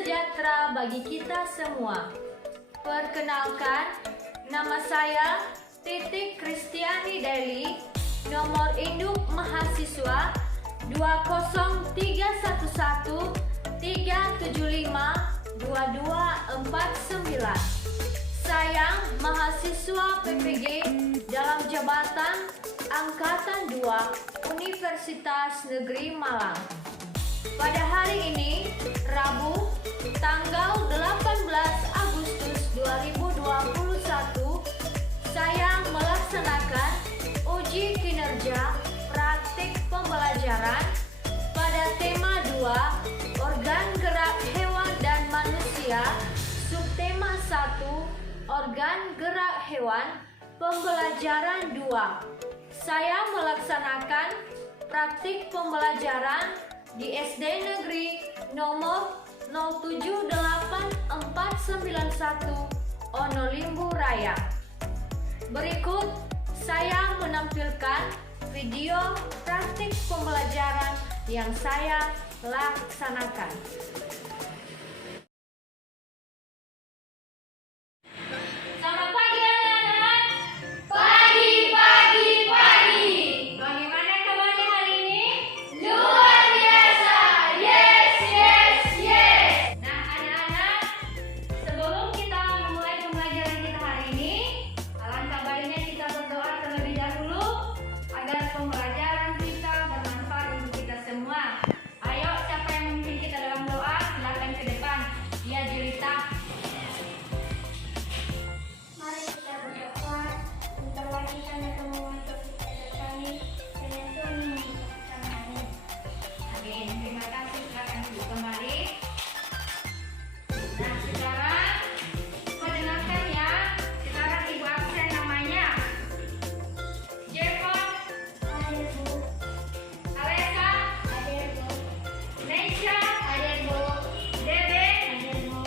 sejahtera bagi kita semua. Perkenalkan, nama saya Titik Kristiani Deli, nomor induk mahasiswa 20311 375 2249. Saya mahasiswa PPG dalam jabatan Angkatan 2 Universitas Negeri Malang. Pada hari ini, Rabu, tanggal 18 Agustus 2021, saya melaksanakan uji kinerja praktik pembelajaran pada tema 2, organ gerak hewan dan manusia, subtema 1, organ gerak hewan, pembelajaran 2. Saya melaksanakan praktik pembelajaran di SD Negeri nomor 078491 Onolimbu Raya. Berikut saya menampilkan video praktik pembelajaran yang saya laksanakan. Selamat pagi anak-anak. Pagi. Bagaimana kabarnya hari ini? Luar biasa. Yes. Nah anak-anak, sebelum kita memulai pembelajaran kita hari ini, alangkah baiknya kita berdoa terlebih dahulu agar pembelajaran kita bermanfaat untuk kita semua. Ayo, siapa yang memimpin kita dalam doa? Silakan ke depan. Ya, Jelita. Mari kita berdoa. Bentar lagi kami akan memasuki ibadah kami dengan Tuhan memberkati kami. Amin. Terima kasih. Silakan duduk kembali. Nah, sekarang mendengarkan ya. Sekarang ibu absen namanya Jepon, Hadir Bu, Alesa, hadir Bu, Nesha, hadir Bu, Dede, hadir Bu,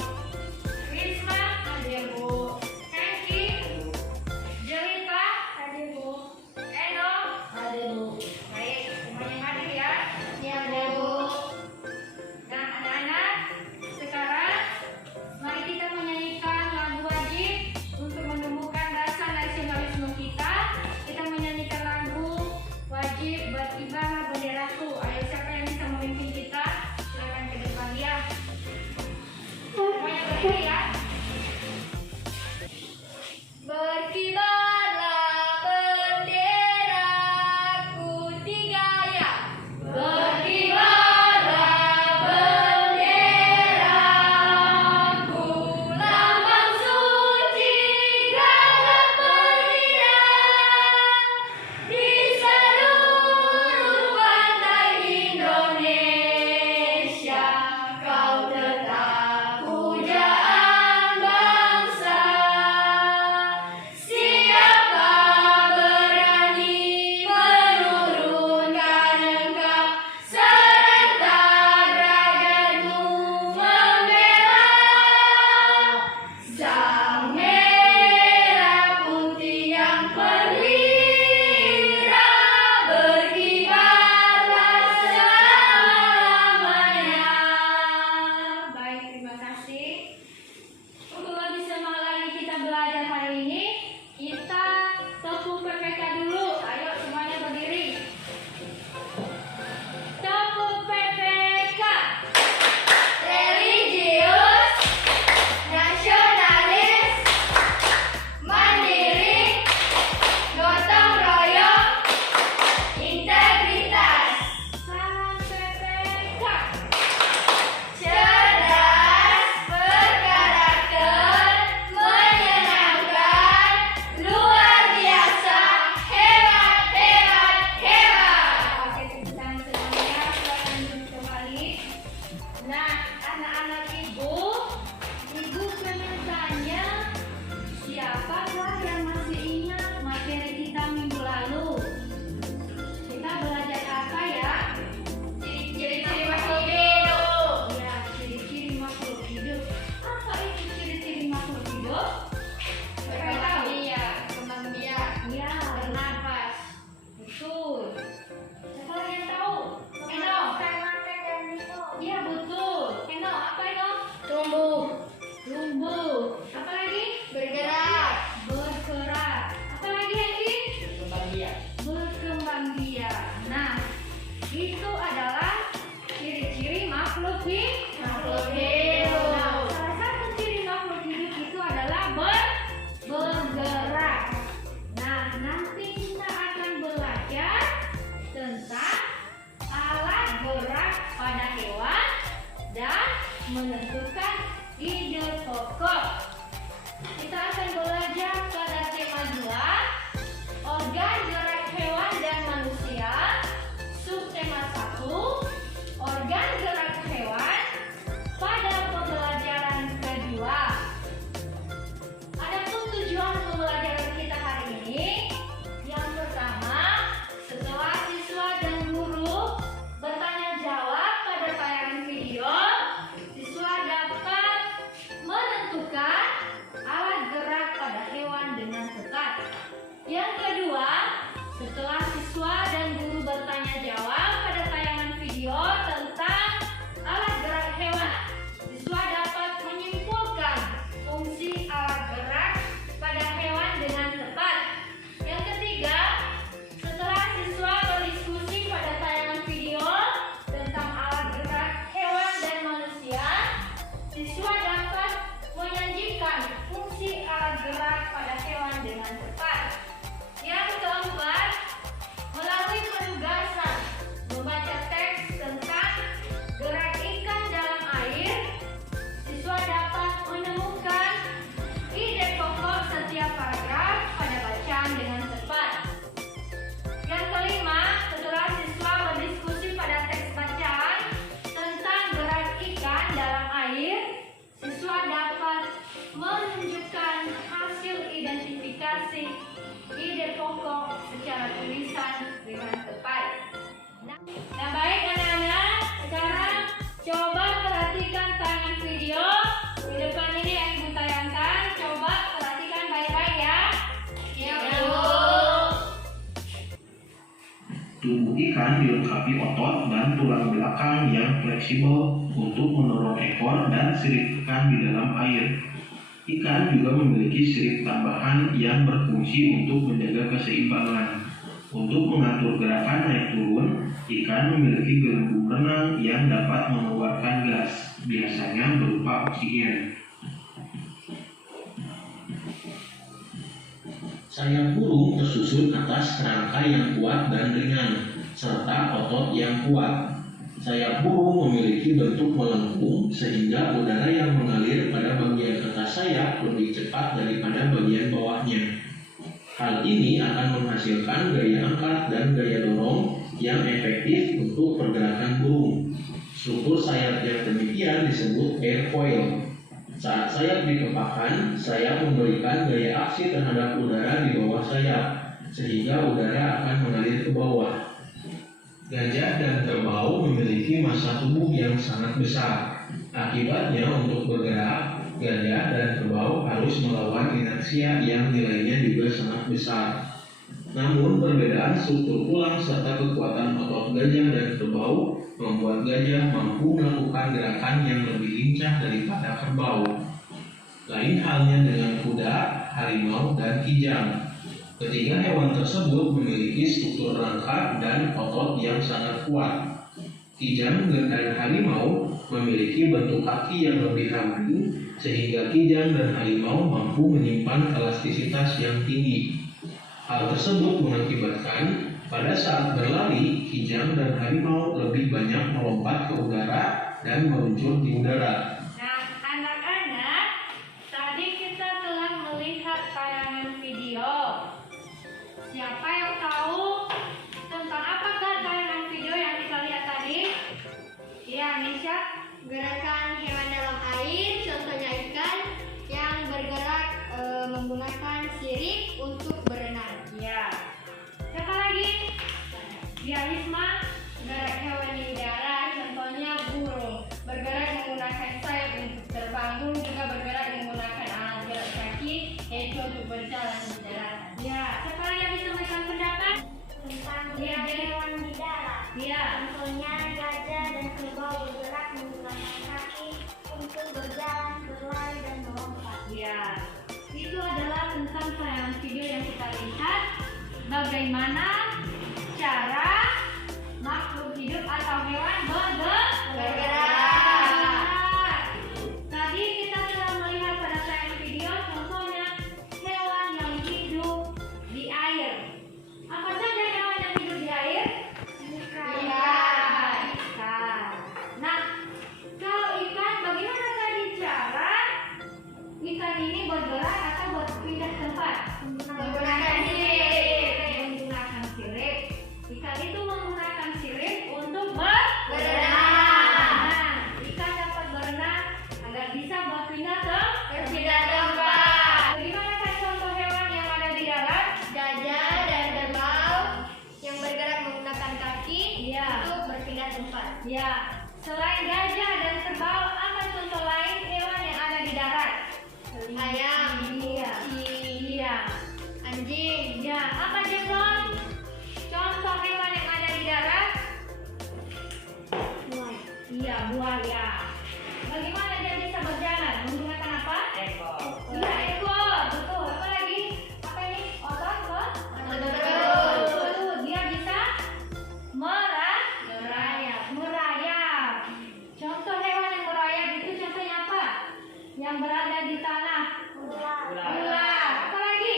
Risma, hadir Bu, Hengki, Jelita, hadir Bu, Eno. hadir Bu. Baik, semuanya hadir ya. Ya hadir Bu. Nah, anak-anak, sekarang mari kita menyanyikan lagu wajib untuk menumbuhkan rasa nasionalisme kita. Kita menyanyikan lagu wajib berkibarlah benderaku. Ayo, siapa yang bisa memimpin kita? Silakan ke depan ya. Semuanya berdiri ya. Berkibarlah benderaku, tiga ya. Berkibarlah benderaku, lambang suci gagah perwira di seluruh pantai Indonesia. Kau tetap pujaan ide pokok. Kita akan belajar pada tema 2, organ gerak hewan dan manusia. Subtema 1, organ gerak hewan. Pada pembelajaran kedua, adapun tujuan pembelajaran kita hari ini, yang pertama, setelah siswa dan guru bertanya jawab pada tayangan video, siswa dapat menentukan alat gerak pada hewan dengan tepat. Yang kedua, setelah siswa dan guru bertanya jawab pada tayangan video tentang alat gerak hewan, siswa dapat menyimpulkan fungsi alat gerak pada hewan dengan tepat. Yang ketiga, setelah siswa berdiskusi pada tayangan video tentang alat gerak hewan dan manusia, siswa dapat menyajikan fungsi alat gerak pada hewan dengan tepat. Yang keempat, melalui penugasan membaca teks tentang gerak ikan dalam air, siswa dapat menemukan ide pokok setiap paragraf pada bacaan dengan tepat. Yang kelima, setelah siswa berdiskusi pada teks bacaan tentang gerak ikan dalam air, siswa dapat menunjukkan hasil identifikasi ide pokok secara tulisan dengan tepat. Nah, baik anak-anak, sekarang coba perhatikan tayangan video di depan ini yang Ibu tayangkan. Coba perhatikan baik-baik ya. Ya, Bu. Tubuh ikan dilengkapi otot dan tulang belakang yang fleksibel untuk mendorong ekor dan sirip ikan di dalam air. Ikan juga memiliki sirip tambahan yang berfungsi untuk menjaga keseimbangan. Untuk mengatur gerakan naik turun, ikan memiliki gelembung renang yang dapat mengeluarkan gas, biasanya berupa oksigen. Sayap burung tersusun atas kerangka yang kuat dan ringan, serta otot yang kuat. Sayap burung memiliki bentuk melengkung sehingga udara yang mengalir pada bagian atas sayap lebih cepat daripada bagian bawahnya. Hal ini akan menghasilkan gaya angkat dan gaya dorong yang efektif untuk pergerakan burung. Struktur sayap yang demikian disebut airfoil. Saat sayap dikepakkan, sayap memberikan gaya aksi terhadap udara di bawah sayap, sehingga udara akan mengalir ke bawah. Gajah dan kerbau memiliki massa tubuh yang sangat besar. Akibatnya untuk bergerak, gajah dan kerbau harus melawan inersia yang nilainya juga sangat besar. Namun perbedaan struktur tulang serta kekuatan otot gajah dan kerbau membuat gajah mampu melakukan gerakan yang lebih lincah daripada kerbau. Lain halnya dengan kuda, harimau, dan kijang. Ketiga hewan tersebut memiliki struktur rangka dan otot yang sangat kuat. Kijang dan harimau memiliki bentuk kaki yang lebih ramping, sehingga kijang dan harimau mampu menyimpan elastisitas yang tinggi. Hal tersebut mengakibatkan pada saat berlari, kijang dan harimau lebih banyak melompat ke udara dan meluncur di udara. Nah, anak-anak, tadi kita telah melihat tayangan video. Siapa yang tahu tentang apakah tayangan video yang kita lihat tadi? Ya, Nisha. Gerakan hewan dalam air, contohnya ikan yang bergerak menggunakan sirip untuk berenang. Ya. Siapa lagi? Ya, Risma. Gerak hewan di udara, contohnya burung. Bergerak menggunakan sayap untuk terbang. Burung juga bergerak menggunakan alat gerak kaki, yaitu untuk berjalan di darat. Ya. Siapa lagi yang bisa memberikan pendapat? Tentang Iya, hewan di darat. Ya. Contohnya gajah dan kerbau bergerak menggunakan kaki untuk berjalan, berlari, dan melompat. Ya. Itu adalah tentang tayangan video yang kita lihat. Bagaimana cara makhluk hidup atau hewan bergerak. Tadi kita telah melihat pada tayangan video contohnya hewan yang hidup di air. Apa saja hewan yang hidup di air? Ikan. Nah, kalau ikan bagaimana tadi, Ca? Ya, selain gajah dan kerbau, apa contoh lain hewan yang ada di darat? Ayam, Iya. Iya. anjing, Ya, apa Jefron? Contoh hewan yang ada di darat? buaya, Iya, buaya. Bagaimana dia bisa berjalan? Menggunakan apa? Ekor. Iya, ekor. Betul. Apa lagi? Apa ini? Otot ke? Betul. Dia bisa merayap. Contoh hewan yang merayap itu contohnya apa? Yang berada di tanah. Ular. Apa lagi?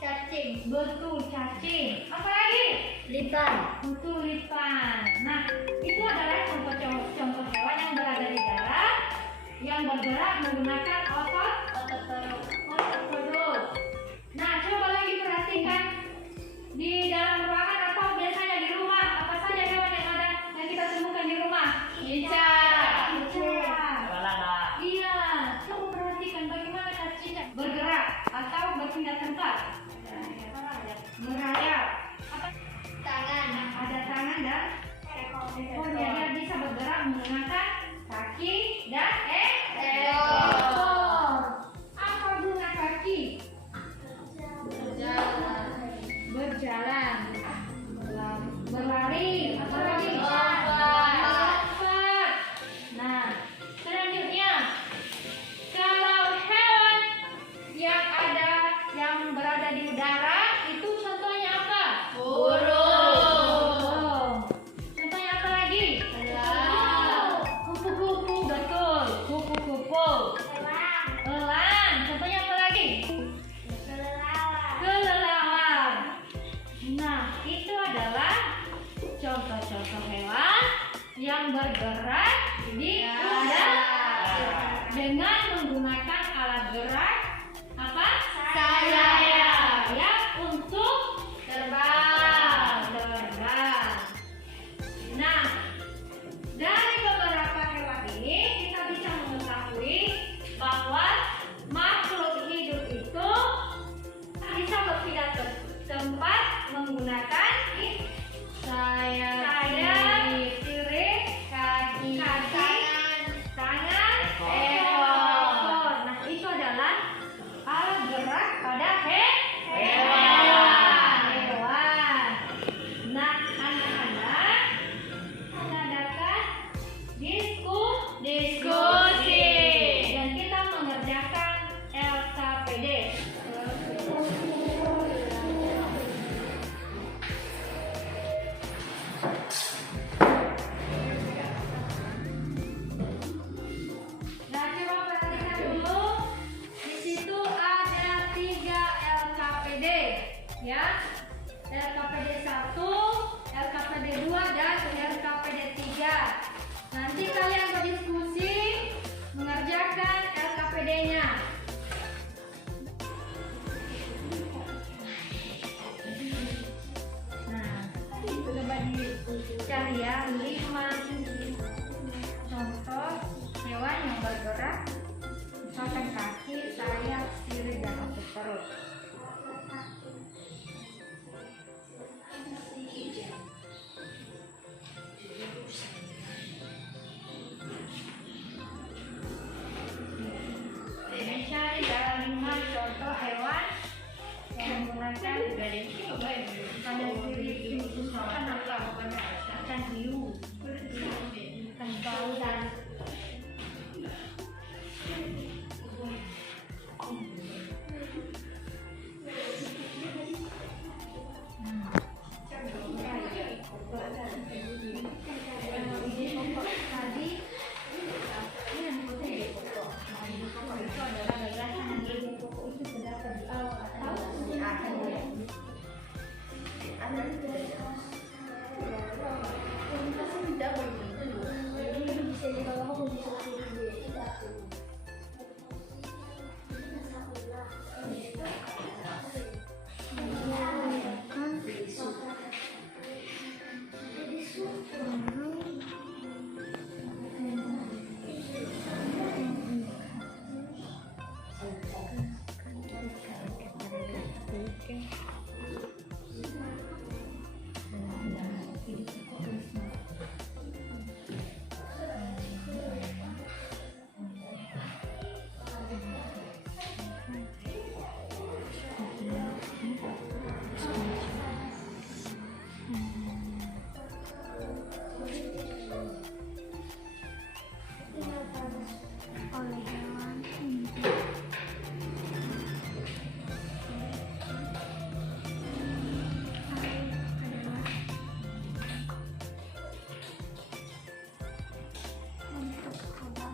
cacing, Betul, cacing. Apa lagi? lipan, Betul, lipan. Nah, itu adalah contoh hewan yang berada di darat yang bergerak menggunakan otot perut. Nah, coba lagi perhatikan di dalam ruangan atau biasanya di rumah, apa saja hewan yang ada yang kita temukan di rumah? Cicak. Lala. Iya, coba perhatikan bagaimana cicak bergerak atau berpindah tempat. Merayap. Apa? tangan, Ada tangan dan ekornya. Dia bisa bergerak menggunakan kaki dan ekor. Apa guna kaki? Berjalan. Berlari. Apa lagi? Lompat. Nah, selanjutnya, kalau hewan yang berada di udara itu contohnya apa? Burung. Contohnya apa lagi? Kupu-kupu. Betul. Kupu-kupu. Elang. Contohnya apa lagi? Kelelawar. Nah, itu adalah contoh-contoh hewan yang bergerak di udara dengan menggunakan alat gerak apa? Sayap. Ya, untuk terbang. Nah, dari beberapa hewan ini kita bisa mengetahui bahwa makhluk hidup itu bisa berpindah tempat menggunakan sayap, sirip, kaki, tangan, ekor. Nah, itu adalah alat gerak pada hewan. Nah, anak-anak, kita adakan diskusi dan kita mengerjakan LKPD. Nah, coba perhatikan dulu. Di situ ada 3 LKPD, ya. LKPD 1, LKPD 2, dan LKPD 3. Nanti kalian berdiskusi mengerjakan LKPD-nya. Nah, coba dicari ya 5 contoh hewan yang bergerak, misalkan kaki, sayap, sirip, dan otot perut. Mencari dalam 5 contoh hewan yang menggunakan tanda sirip ini misalkan apa? Misalkan hiu, ikan bau dan oleh hewan injek. Air adalah untuk obat.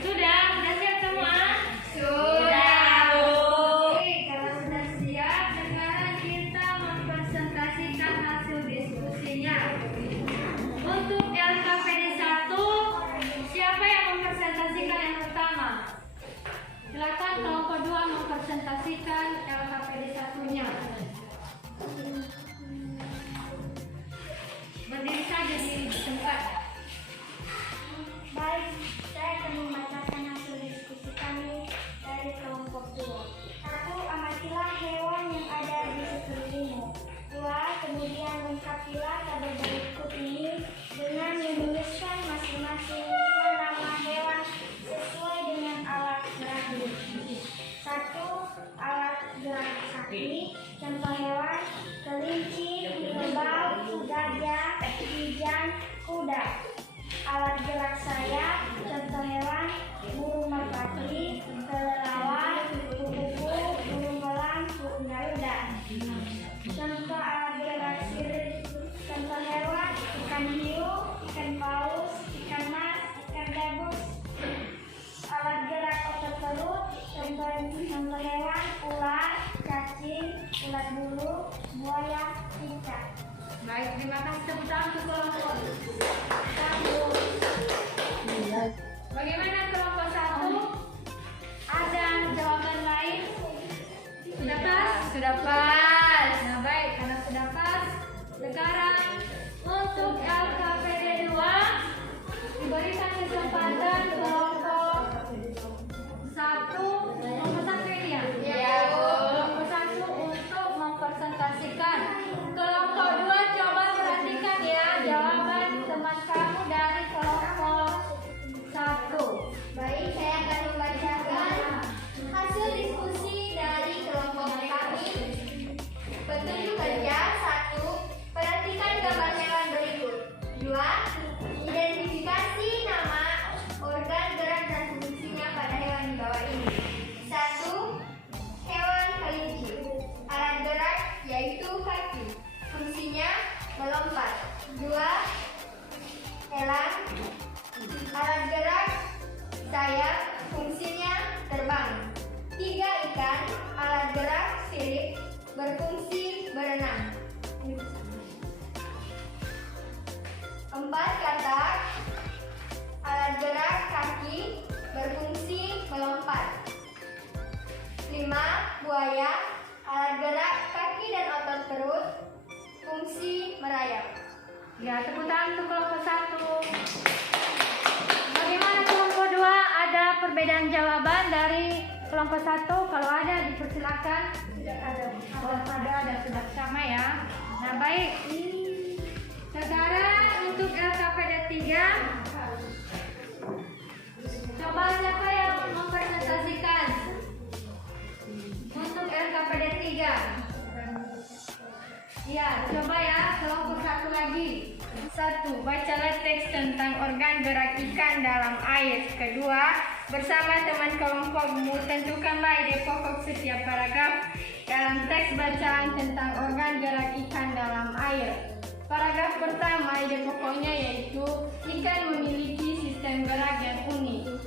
Sudah siap semua? Sudah, Bu. Oke, kalau sudah siap, sekarang kita mempresentasikan hasil diskusinya. Untuk LKPD 1, siapa yang mempresentasikan yang pertama? Silakan kelompok 2 mempresentasikan LKPD 1-nya. Berdiri saja di tempat. Baik, saya akan membacakan hasil diskusi kami dari kelompok 2. 1. Amatilah hewan yang ada di sekelilingmu. 2. Kemudian lengkapilah tabel berikut ini dengan menuliskan masing-masing 5 nama hewan sesuai dengan alat geraknya. 1. Alat gerak kaki. Contoh hewan: kelinci, kerbau, gajah, kijang, kuda. Alat gerak sayap. Contoh hewan: burung merpati, kelelawar, kupu-kupu, burung elang, burung garuda. Contoh alat gerak sirip. Contoh hewan: ikan hiu, ikan paus, ikan mas, ikan gabus. Alat gerak otot perut. Contoh hewan: ular, cacing, ulat bulu, buaya, cicak. Baik, terima kasih. Tepuk tangan untuk kelompok 1. Bagaimana kelompok 1? Ada jawaban lain? Sudah pas? Sudah pas. Nah baik, karena sudah pas, sekarang untuk LKPD 2 diberikan kesempatan kelompok 1. Kelompok 1 ini ya? Iya, Bu. Kelompok 1 untuk mempresentasikan. Kelompok 2 coba perhatikan ya jawaban teman kamu dari kelompok 1. Baik, saya akan membacakan hasil diskusi dari kelompok kami. Petunjuk kerja. 1. Perhatikan gambar hewan berikut. 2. Identifikasi nama, organ gerak dan fungsinya pada hewan di bawah ini. 1. Hewan kelinci. Alat gerak yaitu kaki. Fungsinya melompat. 2. Elang. Alat gerak sayap. Fungsinya terbang. 3. Ikan. Alat gerak sirip. Berfungsi berenang. 4. Katak. Alat gerak kaki. Berfungsi melompat. 5. Buaya. Alat gerak kaki dan otot perut. Fungsi merayap. Ya, tepuk tangan untuk kelompok 1. Bagaimana kelompok 2? Ada perbedaan jawaban dari kelompok 1? Kalau ada dipersilakan. Tidak ada. Kalau ada sudah sama ya. Nah baik. Sekarang untuk LKPD 3. Coba siapa yang mempresentasikan untuk LKPD 3? Iya, coba ya kelompok 1 lagi. 1. Bacalah teks tentang organ gerak ikan dalam air. 2. Bersama teman kelompokmu tentukanlah ide pokok setiap paragraf dalam teks bacaan tentang organ gerak ikan dalam air. Paragraf pertama, ide pokoknya yaitu ikan memiliki sistem gerak yang unik.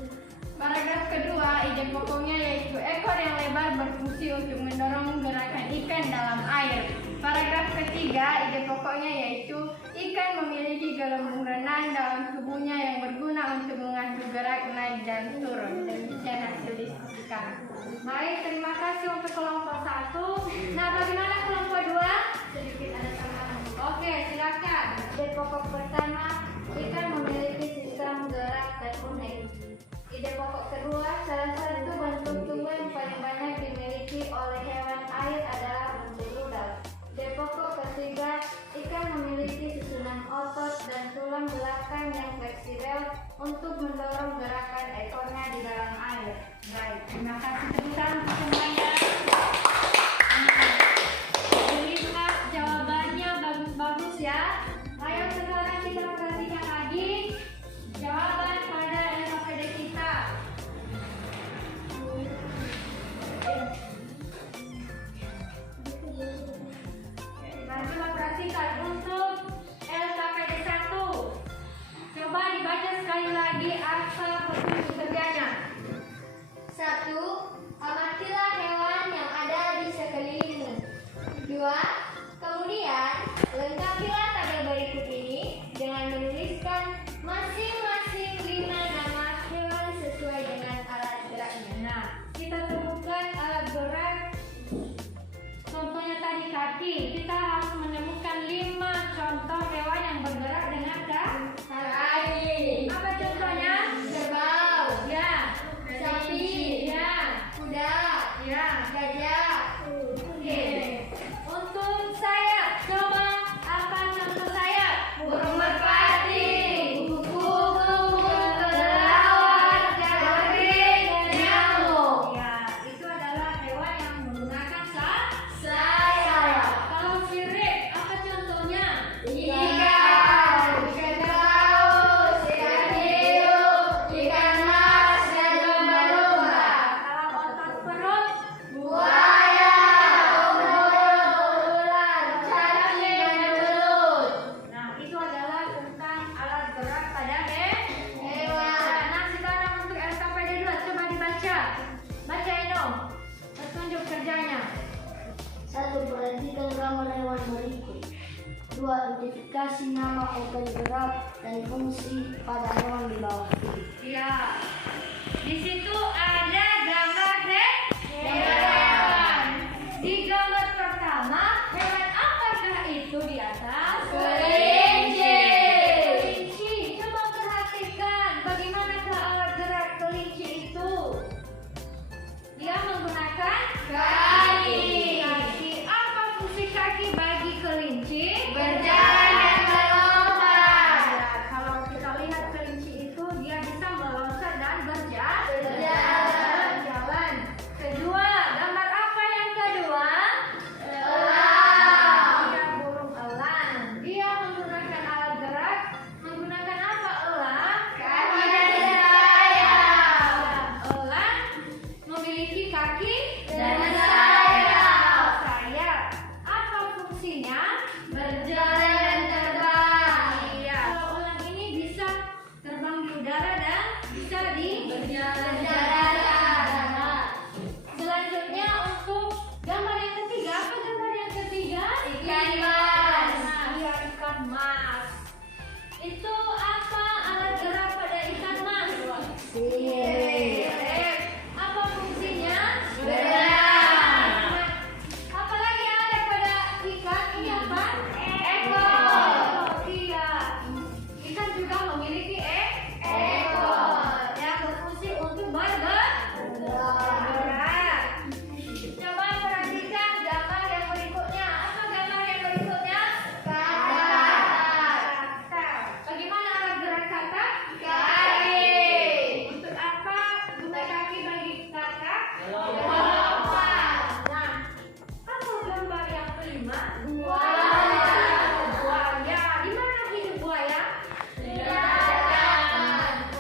Paragraf kedua, ide pokoknya yaitu ekor yang lebar berfungsi untuk mendorong gerakan ikan dalam air. Paragraf ketiga, ide pokoknya yaitu ikan memiliki gelembung renang dalam tubuhnya yang berguna untuk mengatur gerak naik dan turun. Demikian hasil diskusi kami. Baik, terima kasih untuk kelompok 1. Nah, bagaimana kelompok 2? Sedikit ada tambahan. Oke, silakan. Ide pokok pertama, ikan memiliki sistem gerak dan unik. Ide pokok kedua, salah satu Baik, terima kasih teman untuk semuanya. Lihat jawabannya bagus-bagus ya. Ayo sekarang kita perhatikan lagi jawaban pada LKPD kita. Nah, coba perhatikan untuk LKPD 1. Coba dibaca sekali lagi apa petunjuk kerjanya. 1. Amatilah hewan yang ada di sekelilingmu. 2. Kemudian, lengkapilah tabel berikut ini dengan menuliskan masing-masing 5 nama hewan sesuai dengan alat geraknya. Nah, kita temukan alat gerak. Contohnya tadi kaki. Kita harus menemukan 5 contoh hewan yang bergerak dengan kaki. Apa contohnya? Kerbau, Ya. sapi, Ya. kuda, Ya. gajah. Oke. Untuk sayap, coba apa contoh sayap? Burung merpati, kupu-kupu, kelelawar, jangkrik, nyamuk. Ya, itu adalah hewan yang menggunakan Sayap. Kalau sirip, apa contohnya? Ikan paus, ikan hiu, ikan mas, dan lumba-lumba. Kalau otot perut, Buaya, komodo, ular, cacing, dan belut. nah itu adalah tentang alat gerak pada Hewan. Nah, sekarang untuk LKPD 2, coba dibaca. Baca Eno, petunjuk kerjanya. 1. Perhatikan gambar hewan berikut. 2. Identifikasi nama organ gerak dan fungsi pada hewan di bawah ini. Ya, di situ ada gambar Hewan. Di gambar pertama, hewan apakah itu di atas? Kelinci. Kelinci. Coba perhatikan bagaimana alat gerak kelinci itu. Dia menggunakan Kaki. Kaki. Apa fungsi kaki bagi kelinci? Berjalan dan melompat. Ya, kalau kita lihat kelinci itu dia bisa meloncat dan berjalan. Berjalan. Kedua, gambar apa yang kedua? Elang. Dia burung elang. Dia menggunakan alat gerak. Menggunakan apa elang? Kaki dan sayap. Elang memiliki kaki Dan sayap. Sayap. Apa fungsinya? Berjalan dan terbang. Iya. Kalau elang ini bisa terbang di udara dan bisa di Berjalan. Selanjutnya untuk gambar yang ketiga, apa gambar yang ketiga? Ikan mas. Nah, iya, ikan mas. Itu apa alat gerak pada ikan mas? Sirip. Apa fungsinya? Berenang. Apalagi yang ada pada ikan ini apa? Ekor. Iya. Ikan juga memiliki Ekor. yang berfungsi untuk bergerak. Coba perhatikan gambar yang berikutnya. Apa gambar yang berikutnya? Kata. Bagaimana alat gerak kata? Kaki. Untuk apa guna kaki bagi kata? Melompat. Nah, apa gambar yang kelima? Buaya. Buaya. Di mana hidup buaya? Di darat. Di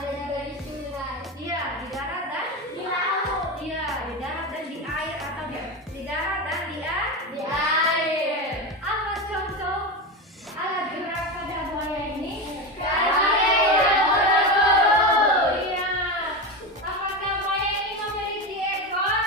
sungai. Iya, di darat dan Di laut. iya, di darat dan di air atau di darat dan di air. Di air. Apa contoh alat gerak pada buaya ini? Kaki. Iya. Apakah buaya ini memiliki ekor?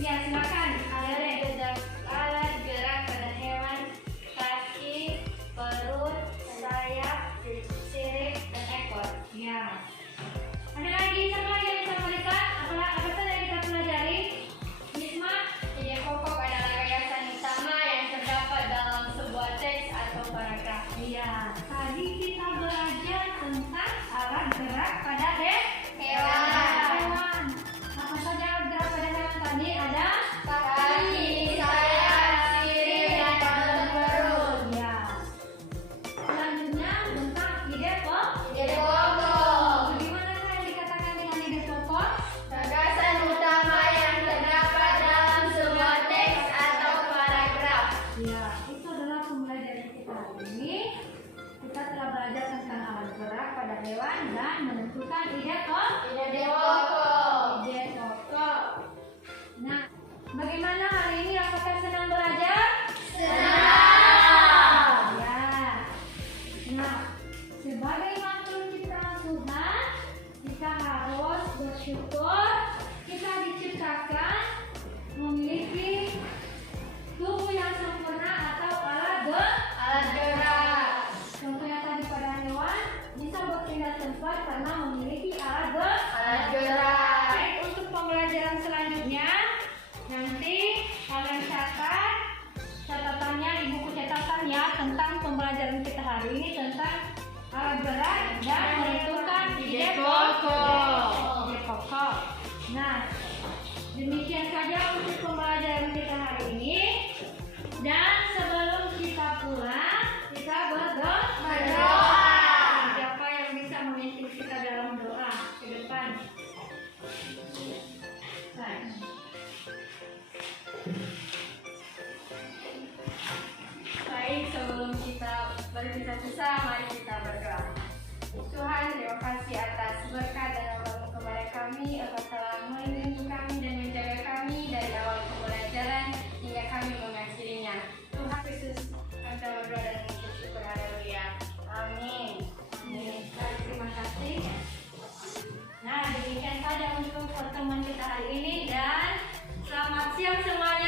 Ya, silakan. Alat gerak pada hewan: kaki, perut, sayap, sirip, dan ekor. Ya. Ada lagi satu lagi yang bisa berikan? Apa saja yang kita pelajari? Nisma, ide pokok adalah gagasan utama yang terdapat dalam sebuah teks atau paragraf. Iya. Tadi kita belajar tentang alat gerak pada hewan. Apa saja alat gerak pada hewan tadi? Ada kaki, sayap, sirip, dan perut. Ya. Selanjutnya tentang ide pokok. Bagaimana yang dikatakan dengan ide pokok? Gagasan utama yang terdapat dalam sebuah teks atau paragraf. Ya, itu adalah pembelajaran kita hari ini. Kita telah belajar tentang alat gerak pada hewan dan menentukan ide pokok. Nah, bagaimana hari ini? Apakah senang belajar? Senang. Ya. Nah, sebagai makhluk ciptaan Tuhan, kita harus bersyukur kita diciptakan memiliki tubuh yang sempurna atau alat gerak. Contohnya tadi pada hewan bisa berpindah tempat karena memiliki alat gerak. Baik, untuk pembelajaran selanjutnya nanti kalian catat catatannya di buku catatan ya tentang pembelajaran kita hari ini tentang alat gerak dan menentukan ide pokok. Nah, demikian saja untuk pembelajaran kita hari ini. Dan sebelum kita pulang, kita berdoa. Siapa yang bisa memimpin kita dalam doa ke depan? Baik, sebelum kita berpisah-pisah, mari kita berdoa. Tuhan, terima kasih atas berkat dan rahmat kepada kami. Engkau telah melindungi kami dan menjaga kami dari awal pembelajaran hingga kami mengakhirinya. Tuhan Yesus, kami telah berdoa dan mengucap syukur. Haleluya. Amin. Terima kasih. Nah, demikian saja untuk pertemuan kita hari ini dan selamat siang semuanya.